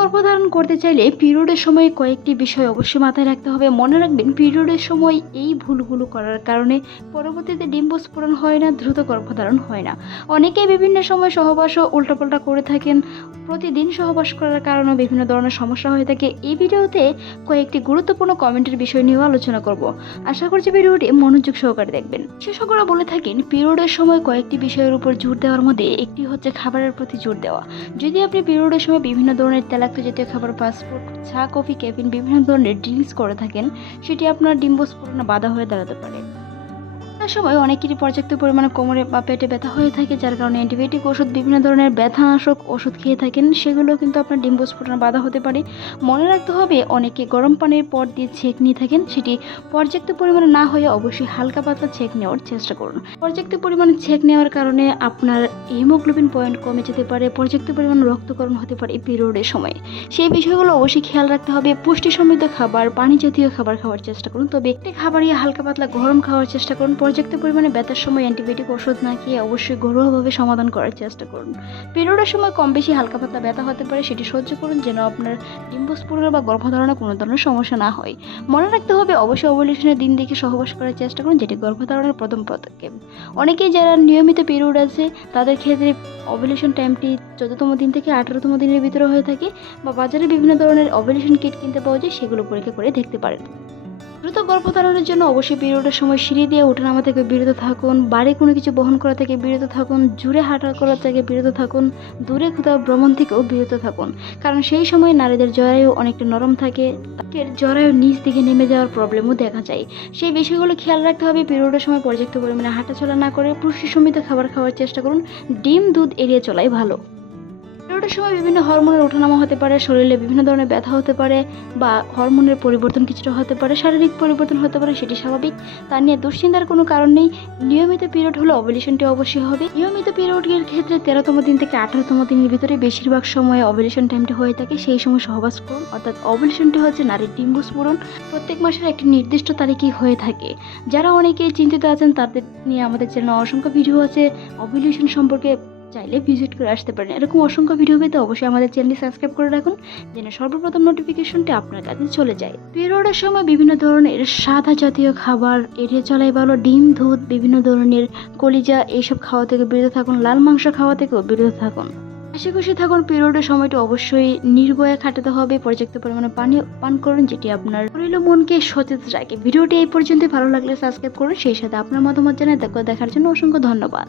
গর্ভধারণ করতে চাইলে পিরিয়ডের সময় কয়েকটি বিষয় অবশ্যই মাথায় রাখতে হবে। মনে রাখবেন, পিরিয়ডের সময় এই ভুলগুলো করার কারণে পরবর্তীতে ডিম্বস্ফোরণ হয় না, দ্রুত গর্ভধারণ হয় না। অনেকেই বিভিন্ন সময় সহবাস ও উল্টাপাল্টা করে থাকেন। প্রতিদিন সহবাস করার কারণে বিভিন্ন ধরনের সমস্যা হয়ে থাকে। এই ভিডিওতে কয়েকটি গুরুত্বপূর্ণ কমেন্টের বিষয় নিয়ে আলোচনা করব। আশা করছি ভিডিওটি মনোযোগ সহকারে দেখবেন। বিশেষজ্ঞরা বলে থাকেন, পিরিয়ডের সময় কয়েকটি বিষয়ের উপর জোর দেওয়ার মধ্যে একটি হচ্ছে খাবারের প্রতি জোর দেওয়া। যদি আপনি পিরিয়ডের সময় বিভিন্ন ধরনের তেলাক্ত জাতীয় খাবার, ফাস্টফুড, চা, কফি, ক্যাফিন, বিভিন্ন ধরনের ড্রিঙ্কস করে থাকেন, সেটি আপনার ডিম্বস্ফোরণে বাধা হয়ে দাঁড়াতে পারে। তার সময় অনেকেরই পর্যাপ্ত পরিমাণে কোমরে বা পেটে ব্যথা হয়ে থাকে, যার কারণে অ্যান্টিবায়োটিক ওষুধ, বিভিন্ন ধরনের ব্যথানাশক ওষুধ খেয়ে থাকেন, সেগুলো কিন্তু আপনার ডিম্বস্ফোরণে বাধা হতে পারে। মনে রাখতে হবে, অনেকে গরম পানির পট দিয়ে ছেঁক নিয়ে থাকেন, সেটি পর্যাপ্ত পরিমাণে না হয়ে অবশ্যই হালকা পাতলা ছেঁক নেওয়ার চেষ্টা করুন। পর্যাপ্ত পরিমাণে ছেঁক নেওয়ার কারণে আপনার হিমোগ্লোবিন পয়েন্ট কমে যেতে পারে, পর্যাপ্ত পরিমাণে রক্তকরণ হতে পারে এই পিরিয়ডের সময়। সেই বিষয়গুলো অবশ্যই খেয়াল রাখতে হবে। পুষ্টি সমৃদ্ধ খাবার, পানি জাতীয় খাবার খাওয়ার চেষ্টা করুন, তবে একটি খাবারই হালকা পাতলা গরম খাওয়ার চেষ্টা করুন। পর্যাপ্ত পরিমাণে ব্যথার সময় অ্যান্টিবায়োটিক ওষুধ না খেয়ে অবশ্যই ঘরোয়াভাবে সমাধান করার চেষ্টা করুন। পিরিয়ডের সময় কম বেশি হালকা পাতলা ব্যথা হতে পারে, সেটি সহ্য করুন যেন আপনার ডিম্বস্ফোরণ বা গর্ভধারণে কোনো ধরনের সমস্যা না হয়। মনে রাখতে হবে, অবশ্যই ওভুলেশনের দিন দেখে সহবাস করার চেষ্টা করুন, যেটি গর্ভধারণের প্রথম পদক্ষেপ। অনেকেই যারা নিয়মিত পিরিয়ড আছে, তাদের ক্ষেত্রে ওভুলেশন টাইমটি 14তম দিন থেকে 18তম দিনের ভিতরে হয়ে থাকে, বা বাজারে বিভিন্ন ধরনের ওভুলেশন কিট কিনতে পাওয়া যায়, সেগুলো পরীক্ষা করে দেখতে পারেন। দ্রুত গর্ভধারণের জন্য অবশ্যই পিরিয়ডের সময় সিঁড়ি দিয়ে ওঠানামা থেকে বিরত থাকুন, বাড়ি কোনো কিছু বহন করা থেকে বিরত থাকুন, জোরে হাঁটা করা থেকে বিরত থাকুন, দূরে কোথাও ভ্রমণ থেকেও বিরত থাকুন, কারণ সেই সময় নারীদের জরায়ু অনেকটা নরম থাকে, তাদের জরায়ু নিচ দিকে নেমে যাওয়ার প্রবলেমও দেখা যায়। সেই বিষয়গুলো খেয়াল রাখতে হবে। পিরিয়ডের সময় পর্যাপ্ত পরিমাণে হাঁটাচলা না করে পুষ্টি সমৃদ্ধ খাবার খাওয়ার চেষ্টা করুন। ডিম, দুধ এড়িয়ে চলাই ভালো। পিরিয়ডের সময় বিভিন্ন হরমোনের ওঠানামা হতে পারে, শরীরে বিভিন্ন ধরনের ব্যথা হতে পারে, বা হরমোনের পরিবর্তন কিছুটা হতে পারে, শারীরিক পরিবর্তন হতে পারে, সেটি স্বাভাবিক। তা নিয়ে দুশ্চিন্তার কোনো কারণ নেই। নিয়মিত পিরিয়ড হলে ওভুলেশনটি অবশ্যই হবে। নিয়মিত পিরিয়ডের ক্ষেত্রে 13তম দিন থেকে 18তম দিনের ভিতরে বেশিরভাগ সময় ওভুলেশন টাইমটি হয়ে থাকে। সেই সময় সহবাস করুন, অর্থাৎ ওভুলেশনটি হচ্ছে নারীর ডিম্বস্ফোরণ। প্রত্যেক মাসের একটি নির্দিষ্ট তারিখই হয়ে থাকে। যারা অনেকেই চিন্তিত আছেন, তাদের নিয়ে আমাদের চ্যানেলে অসংখ্য ভিডিও আছে। ওভুলেশন সম্পর্কে চাইলে ভিজিট করে আসতে পারেন। এরকম অসংখ্য ভিডিও পেতে অবশ্যই আমাদের চ্যানেলটি সাবস্ক্রাইব করে রাখুন, যেন সর্বপ্রথম নোটিফিকেশনটি আপনার কাছে চলে যায়। পিরিয়ডের সময় বিভিন্ন ধরনের সাদা জাতীয় খাবার এড়িয়ে চলাই ভালো। ডিম, দুধ, বিভিন্ন ধরনের কলিজা, এইসব খাওয়া থেকে বিরত থাকুন। লাল মাংস খাওয়া থেকেও বিরত থাকুন। হাসি খুশি থাকুন। পিরিয়ডের সময়টা অবশ্যই নির্ভয়ে কাটাতে হবে। পর্যাপ্ত পরিমাণে পানি পান করুন, যেটি আপনার শরীর ও মনকে সতেজ রাখে। ভিডিওটি এই পর্যন্ত ভালো লাগলে সাবস্ক্রাইব করুন, সেই সাথে আপনার মতামত জানাতে দেখার জন্য অসংখ্য ধন্যবাদ।